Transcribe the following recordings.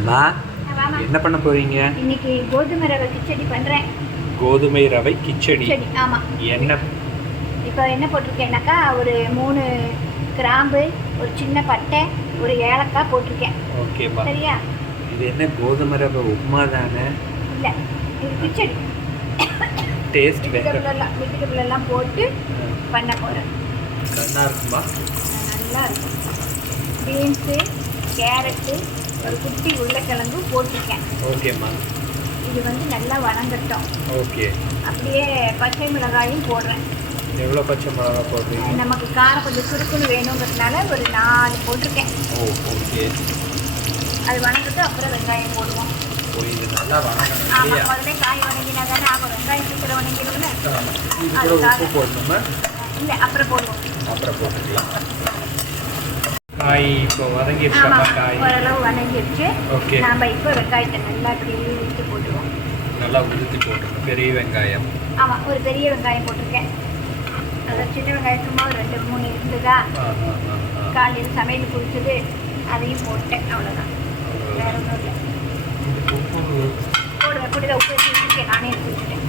அம்மா என்ன பண்ண போறீங்க? இன்னைக்கு கோதுமை ரவை கிச்சடி பண்றேன். கோதுமை ரவை கிச்சடி. ஆமா. என்ன இப்போ என்ன போட்டிருக்கேன்னாக்கா ஒரு 3 கிராம்பு, ஒரு சின்ன பட்டை, ஒரு ஏலக்காய் போட்டிருக்கேன். ஓகேப்பா. சரியா? இது என்ன கோதுமை ரவை உப்புமா தானே? இல்லை, இது கிச்சடி. டேஸ்ட் வெஜிடபிள் எல்லாம் போட்டு பண்ண போகிறேன். நல்லா இருக்குமா? நல்லா இருக்கும். பீன்ஸு, கேரட்டு, ஒரு குட்டி உருளைக்கிழங்கு போட்டிருக்கேன். ஓகேம்மா. இது வந்து நல்லா வணங்கட்டும். ஓகே. அப்படியே பச்சை மிளகாயும் போடுறேன். எவ்வளோ பச்சை மிளகா போடுறீங்க? நமக்கு காரம் கொஞ்சம் சுருக்குன்னு வேணுங்கிறதுனால ஒரு 4 போட்டிருக்கேன். ஓ ஓகே. அது வணங்கிட்டு அப்புறம் வெங்காயம் போடுவோம். ஓ, இது நல்லா வணங்கணும். ஆமாம், முதல்ல காய் வணங்கினா தானே ஆகும். வெங்காயம் சீக்கிரம் வணங்கிடுவோம்ல. இது கூட உப்பு போடணுமா? இல்லை, அப்புறம் போடுவோம். அப்புறம் போட்டுக்கலாம். காய் இப்போ வதங்கிடுச்சாமா? காய் ஓரளவு வதங்கிடுச்சு. ஓகே. நாம் இப்போ வெங்காயத்தை நல்லா இப்படி ஊற்றி போட்டுருவோம். நல்லா உதுத்தி போட்டுருக்கோம். பெரிய வெங்காயம். ஆமாம், ஒரு பெரிய வெங்காயம் போட்டிருக்கேன். அதாவது சின்ன வெங்காயம் சும்மா ஒரு 2-3 இருந்ததா, காலையில் சமையல் குடிச்சது, அதையும் போட்டேன். அவ்வளோதான், வேற ஒன்றும் இல்லை. போடுவேன் போட்டு உப்பு வச்சுருக்கேன். நானே எடுத்து வச்சுட்டேன்.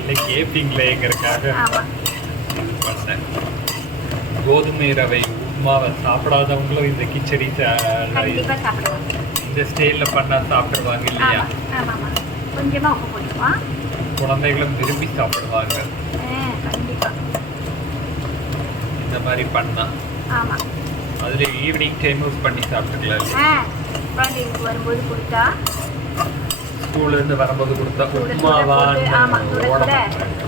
இல்லை கேட்பீங்களேங்கிறதுக்காக ஆமாம் பண்ணேன். கோதுமை ரவை உப்புமாவை சாப்பிடாதவங்களும் இந்த கிச்சடி கண்டிப்பாக சாப்பிடுவாங்க. இந்த ஸ்டைலில் பண்ணால் சாப்பிடுவாங்க இல்லையா? ஆமாம் ஆமாம். கொஞ்சமாக உப்பு போட்டுக்குவோம். குழந்தைகளும் விரும்பி சாப்பிடுவாங்க கண்டிப்பாக இந்த மாதிரி பண்ணால். ஆமாம். அதில் ஈவினிங் டைம் யூஸ் பண்ணி சாப்பிட்டுக்கலாம். குழந்தைங்களுக்கு வரும்போது கொடுத்தா, ஸ்கூல்லேருந்து வரும்போது கொடுத்தா உப்புமாவான். ஆமாம்,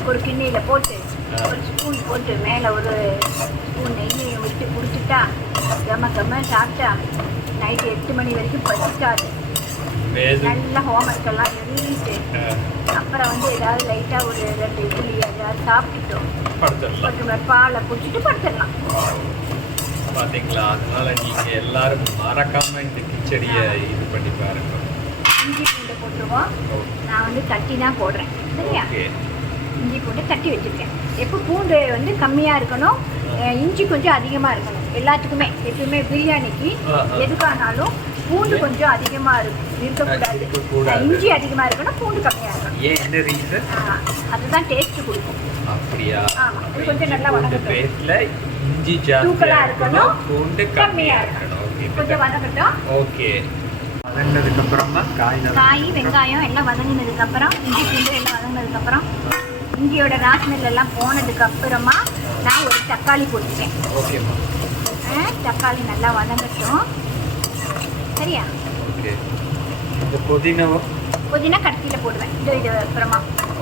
ஒரு கிண்ணியில் போட்டு ஒரு ஸ்பூன் போட்டு மேலே ஒரு ஸ்பூன் நெய்யை விட்டு குடிச்சிட்டா கம்ம சாப்பிட்டா நைட்டு 8 மணி வரைக்கும் பசிக்காது. நல்லா ஹோம்ஒர்க் எல்லாம் எழுதிட்டு அப்புறம் வந்து ஏதாவது லைட்டாக ஒரு 2 இட்லி ஏதாவது சாப்பிட்டுட்டோம், கொஞ்சம் பாலை குடிச்சிட்டு படுத்துடலாம். பார்த்தீங்களா? அதனால நீங்கள் எல்லாரும் மறக்காமல் இந்த கிச்சடியை இது பண்ணி பாருங்க. இஞ்சி பூண்டை போட்டுருவோம். நான் வந்து தட்டி தான் போடுறேன். சரியா? இஞ்சி பூண்டை தட்டி வச்சுருக்கேன். எப்போ பூண்டு வந்து கம்மியாக இருக்கணும், இஞ்சி கொஞ்சம் அதிகமாக இருக்கணும். எல்லாத்துக்குமே எப்பவுமே பிரியாணிக்கு எதுக்கானாலும் பூண்டு கொஞ்சம் அதிகமாக இருக்கக்கூடாது. இஞ்சி அதிகமாக இருக்கணும், பூண்டு கம்மியாக இருக்கணும். ஏன், என்ன ரீசன்? அதுதான் டேஸ்ட் கொடுக்கும். அப்படியா? இது கொஞ்சம் நல்லா வதங்கட்டும். பேஸ்ட்ல இஞ்சி ஜாஸ்தியா இருக்கணும், பூண்டு கம்மியா இருக்கணும். கொஞ்சம் வதங்கட்டும். ஓகே. வதங்கினதுக்கு அப்புறமா காய் வெங்காயம் எல்லாம் வதங்கினதுக்கு அப்புறம், இஞ்சி பூண்டு எல்லாம் வதங்கினதுக்கு அப்புறம், இஞ்சியோட ராஸ்மெல் எல்லாம் போனதுக்கு அப்புறமா நான் ஒரு தக்காளி போட்டுட்டேன். ஓகேம்மா. தக்காளி நல்லா வதங்கட்டும். சரியா? ஓகே. இந்த புதினா கடைசியில் போடுவேன். இது அப்புறமா.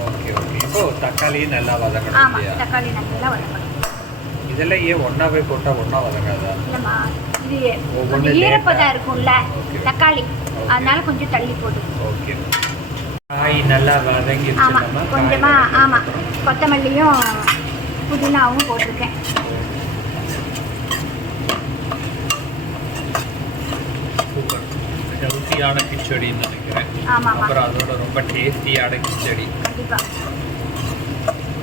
Okay okay. இப்போ தக்காளி நல்லா வதங்கணும். ஆமாம், தக்காளி நல்லா வதங்கணும். இதெல்லாம் ஏன் ஒன்றாவே போட்டால் ஒன்றா வதங்காதா? இல்லைம்மா, இது ஈரப்பதம் இருக்கும்ல தக்காளி, அதனால கொஞ்சம் தள்ளி போடு. ஓகே. காய் நல்லா வதங்கிடுச்சு. ஆமாம், கொஞ்சமாக. ஆமாம், கொத்தமல்லியும் புதினாவும் போட்டிருக்கேன். சூப்பர். ஹெல்த்தியான கிச்சடின்னு நினைக்கிறேன். ஆமாம், அப்புறம் அதோட ரொம்ப டேஸ்டியான கிச்சடி. கண்டிப்பாக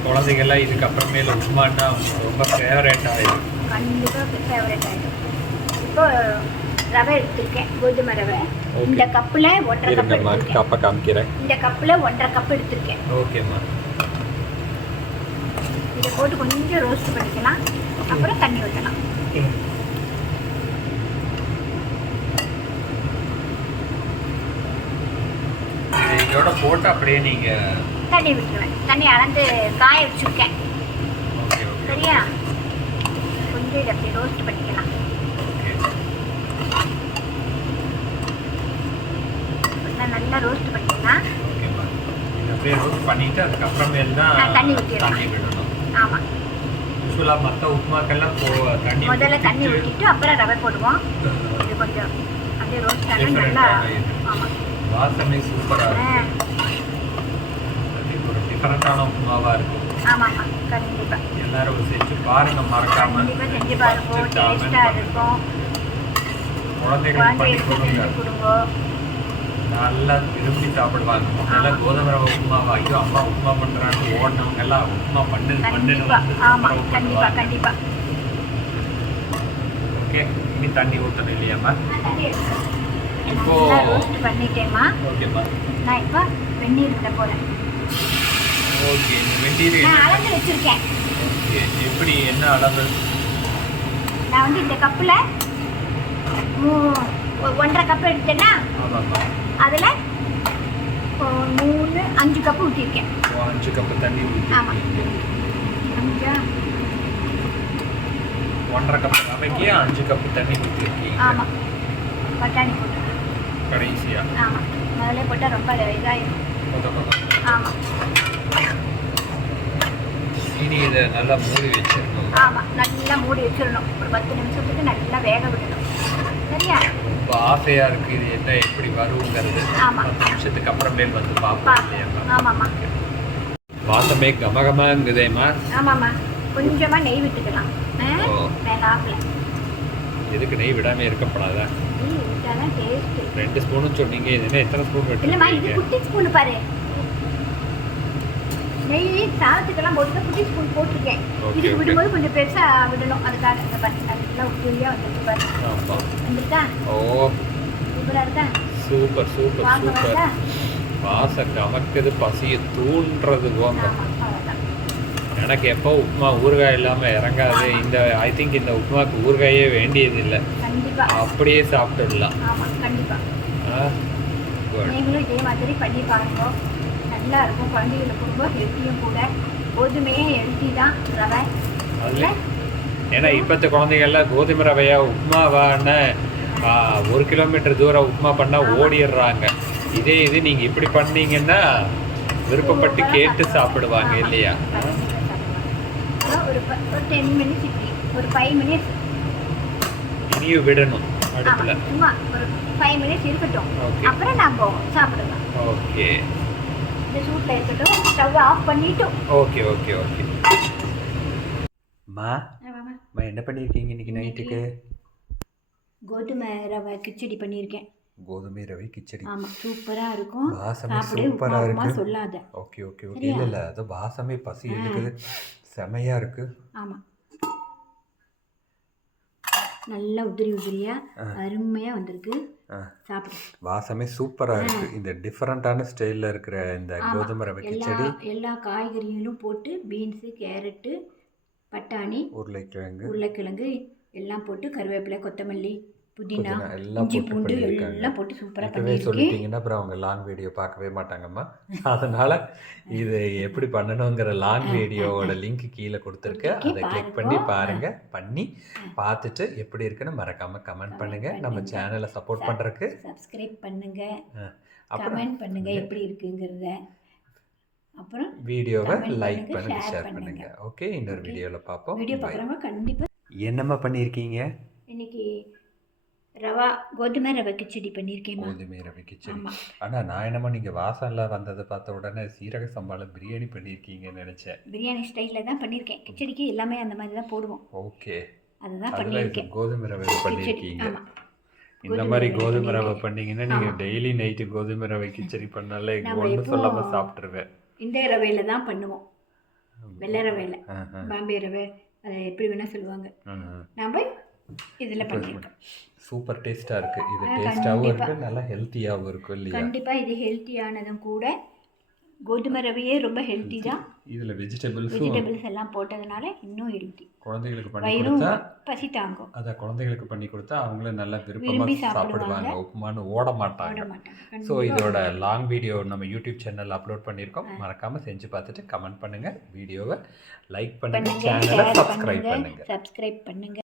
குழந்தைங்கள்லாம் இதுக்கப்புறமேல உப்புமான்னா ரொம்ப ஃபேவரேட் ஆகிடும். கண்டிப்பாக ஃபேவரேட் ஆகிடும். இப்போ ரவை எடுத்துருக்கேன், கோதுமை ரவை. இந்த கப்பில் 1.5 கப் காமிக்கிறேன். இந்த கப்பில் 1.5 கப் எடுத்துருக்கேன். ஓகேம்மா. இதை போட்டு கொஞ்சம் ரோஸ்ட் பண்ணிக்கலாம், அப்புறம் தண்ணி ஊற்றலாம். இதோட போட்டு அப்படியே நீங்கள் தண்ணி விட்டுருவேன். தண்ணி அளந்து காய வச்சுருக்கேன். சரியா? கொஞ்சம் இதை அப்படி ரோஸ்ட் பண்ணிக்கலாம். நல்லா ரோஸ்ட் பண்ணிக்கலாம். அப்படியே ரோஸ்ட் பண்ணிட்டு அதுக்கப்புறமேல் தான் தண்ணி விடணும். ஆமாம், யூஸ்வலாக மற்ற உப்புமாக்கெல்லாம் முதல்ல தண்ணி ஊற்றிட்டு அப்புறம் ரவை போடுவோம். இது கொஞ்சம் அப்படியே ரோஸ்ட் பண்ணி நல்லா. ஆமாம், வாசனை சூப்பராக இருக்கும். ஒரு டிஃபரெண்டான உப்புமாவாக இருக்கும். ஆமாம் ஆமாம், கண்டிப்பாக எல்லாரும் செஞ்சு பாருங்கள், மறக்காமல். கண்டிப்பாக செஞ்சு பாருங்க, டேஸ்ட்டாக இருக்கும். குழந்தைகளுக்கு பண்ணி கொடுங்க, நல்லா விரும்பி சாப்பிடுவாங்க. நல்லா கோதுமை ரவை உப்புமாவா, ஐயோ அம்மா உப்புமா பண்ணுறான்னு ஓடினவங்க எல்லாம் உப்புமா பண்ணுன்னு கண்டிப்பாக. ஓகே. இனி தண்ணி ஊற்றணும் இல்லையாம்மா? இப்போ நல்லா ரோஸ்ட் பண்ணிட்டேம்மா. ஓகேம்மா. நான் இப்போ வெந்நீர் விட போகிறேன். ஓகே, இந்த வெந்நீர் நான் என்ன? அளந்து வச்சுருக்கேன். ஓகே, எப்படி என்ன அளவு? நான் வந்து இந்த கப்பில் 1.5 கப் எடுத்தேன்னா ஆமாம்மா. அதில் 5 கப்பு ஊற்றிருக்கேன். 5 கப்பு தண்ணி ஊற்றி. ஆமாம். 1.5 கப்பு ரவைக்கு 5 கப்பு தண்ணி ஊற்றிருக்கீங்க. ஆமாம். பட்டாணி போட்டு கடைசியா. ஆமாம். முதல்ல போட்டால் ரொம்ப இதாகிடும். ஆமாம். இனி இதை நல்லா மூடி வச்சிடணும். ஆமாம், நல்லா மூடி வச்சிடணும். ஒரு 10 நிமிஷத்துக்கு நல்லா வேக விடணும். சரியா? ரொம்ப ஆசையாக இருக்குது இது என்ன எப்படி வருங்கிறது. ஆமாம். 10 நிமிஷத்துக்கு அப்புறமேல் வந்து பார்ப்போம் இல்லையாம்மா? ஆமாம்மா. வாசமே கமகமாங்குதேம்மா. ஆமாம்மா. கொஞ்சமாக நெய் விட்டுக்கலாம். மேலாப்பில் எதுக்கு நெய் விடாமல் இருக்கப்படாதா? நெய் விட்டால் தான் டேஸ்ட்டு. 2 ஸ்பூனும் சொன்னீங்க, இது என்ன எத்தனை ஸ்பூன் இல்லைம்மா, இது விட்டுருக்கீங்க? குட்டி ஸ்பூனு பாரு. நெய் சாதத்துக்கெல்லாம் போட்டு குட்டி ஸ்பூன் போட்டிருக்கேன். Okay, இதுக்கு okay. விடும்போது கொஞ்சம் பெருசாக விடணும். அதுக்காக இந்த பாரு, அதுக்கெல்லாம் உப்புரியாக வந்துருக்கு பாரு. ஆமாம். வந்துருக்கா? ஓ, சூப்பராக இருக்கா? சூப்பர் சூப்பர் வாங்க சூப்பர். வருதா? வாசம் கமக்குது, பசியை தூண்டுறது போங்க. ஆமாம், அவ்வளோதான். எனக்கு எப்போ உப்புமா ஊறுகாய் இல்லாமல் இறங்காது. இந்த ஐ திங்க் இந்த உப்புமாவுக்கு ஊறுகாயே வேண்டியதில்லை, கண்டிப்பாக. அப்படியே சாப்பிட்டுடலாம். ஆமாம், கண்டிப்பாக. குட். நீங்களும் இதே மாதிரி பண்ணி பாருங்க. நல்லா இருக்கும். குழந்தைகளுக்கு ரொம்ப ஹெல்த்தியும் கூட. கோதுமையே ஹெல்த்தி தான், ரவை. அதில் ஏன்னா இப்போத்த குழந்தைகள்லாம் கோதுமை ரவையா உப்புமாவான்னு 1 கிலோமீட்டர் தூரம் உப்புமா பண்ணால் ஓடிடுறாங்க. இதே இது நீங்கள் இப்படி பண்ணீங்கன்னா விருப்பப்பட்டு கேட்டு சாப்பிடுவாங்க இல்லையா? ஒரு 10 மினிட்ஸ் இப்படி ஒரு 5 மினிட்ஸ் இனியும் விடணும் அடுப்பில். சும்மா ஒரு 5 மினிட்ஸ் இருக்கட்டும். Okay. அப்புறம் நம்ம சாப்பிடலாம். ஓகே இந்த சூட்டில் இருக்கட்டும். ஸ்டவ் ஆஃப் பண்ணிட்டோம். Okay okay okay. அம்மா என்ன பண்ணியிருக்கீங்க இன்னைக்கு நைட்டுக்கு? கோதுமை ரவை கிச்சடி பண்ணியிருக்கேன். கோதுமை ரவை கிச்சடி. ஆமாம், சூப்பராக இருக்கும். வாசமே சாப்பிடு, சூப்பராக உப்புமா இருக்கு. சொல்லாத. Okay okay okay. இல்லை இல்லை, அது வாசமே பசி எடுக்குது, செமையாக இருக்கு. ஆமாம், நல்லா உதிரியாக அருமையாக வந்திருக்கு. சாப்பிடு. வாசமே சூப்பராக இருக்கு. இந்த டிஃப்ரெண்ட்டான ஸ்டைலில் இருக்கிற இந்த கோதுமை ரவை கிச்சடி. எல்லா காய்கறிகளும் போட்டு பீன்ஸு, கேரட்டு, பட்டாணி, உருளைக்கிழங்கு எல்லாம் போட்டு கருவேப்பிலை, கொத்தமல்லி, புதினா, எல்லாம் இஞ்சி, போட்டு பூண்டு பண்ணியிருக்காங்க. எல்லாம் போட்டு சூப்பராக இப்போவே பண்ணியிருக்கேன். சொல்லிட்டீங்கன்னா அப்புறம் அவங்க லாங் வீடியோ பார்க்கவே மாட்டாங்கம்மா. அதனால் இது எப்படி பண்ணணுங்கிற லாங் வீடியோவோட லிங்க் கீழே கொடுத்துருக்கேன். அதை கிளிக் பண்ணி பாருங்கள். பண்ணி பார்த்துட்டு எப்படி இருக்குன்னு மறக்காமல் கமெண்ட் பண்ணுங்கள். நம்ம சேனலை சப்போர்ட் பண்ணுறதுக்கு சப்ஸ்கிரைப் பண்ணுங்கள், கமெண்ட் பண்ணுங்கள் எப்படி இருக்குங்கிறத. அப்புறம் வீடியோவை லைக் பண்ணுங்கள், ஷேர் பண்ணுங்கள். ஓகே, இன்னொரு வீடியோவில் பார்ப்போம். வீடியோ பார்க்குறவங்க கண்டிப்பாக. என்னம்மா பண்ணியிருக்கீங்க இன்னைக்கு? ரவா கோதுமை ரவை கிச்சடி பண்ணியிருக்கேன். கோதுமை ரவை கிச்சடி. ஆனால் நான் என்னமோ நீங்கள் வாசலில் வந்ததை பார்த்த உடனே சீரக சம்பாவில் பிரியாணி பண்ணியிருக்கீங்கன்னு நினச்சேன். பிரியாணி ஸ்டைலில் தான் பண்ணியிருக்கேன். கிச்சடிக்கு எல்லாமே அந்த மாதிரி தான் போடுவோம். ஓகே, அதுதான் பண்ணியிருக்கேன். கோதுமை ரவை பண்ணியிருக்கீங்க. இந்த மாதிரி கோதுமை ரவை பண்ணீங்கன்னா நீங்கள் டெய்லி நைட்டு கோதுமை ரவை கிச்சடி பண்ணாலே ஒன்றும் சொல்லாமல் சாப்பிட்ருவேன். இந்த ரவையில் தான் பண்ணுவோம், வெள்ளை ரவையில். பாம்பே ரவை, அதை எப்படி வேணால் சொல்லுவாங்க. நம்ம இதில் பண்ணியிருக்கோம். சூப்பர் டேஸ்ட்டாக இருக்குது. இது டேஸ்ட்டாகவும் இருக்குது, நல்லா ஹெல்த்தியாகவும் இருக்கும் இல்லையா? கண்டிப்பாக இது ஹெல்த்தியானதும் கூட. கோதுமை ரவையே ரொம்ப ஹெல்த்தி தான். இதில் வெஜிடபிள்ஸ் எல்லாம் போட்டதுனால இன்னும் ஹெல்த்தி. குழந்தைகளுக்கு பண்ணி கொடுத்தா பசி தாங்கும். அதை குழந்தைகளுக்கு பண்ணி கொடுத்தா அவங்களும் நல்லா விருப்பமாக சாப்பிடுவாங்க. உப்புமான்னு ஓட மாட்டாங்க. ஸோ இதோட லாங் வீடியோ நம்ம யூடியூப் சேனலில் அப்லோட் பண்ணியிருக்கோம். மறக்காமல் செஞ்சு பார்த்துட்டு கமெண்ட் பண்ணுங்கள், வீடியோவை லைக் பண்ணுங்கள், சேனலை சப்ஸ்கிரைப் பண்ணுங்கள்.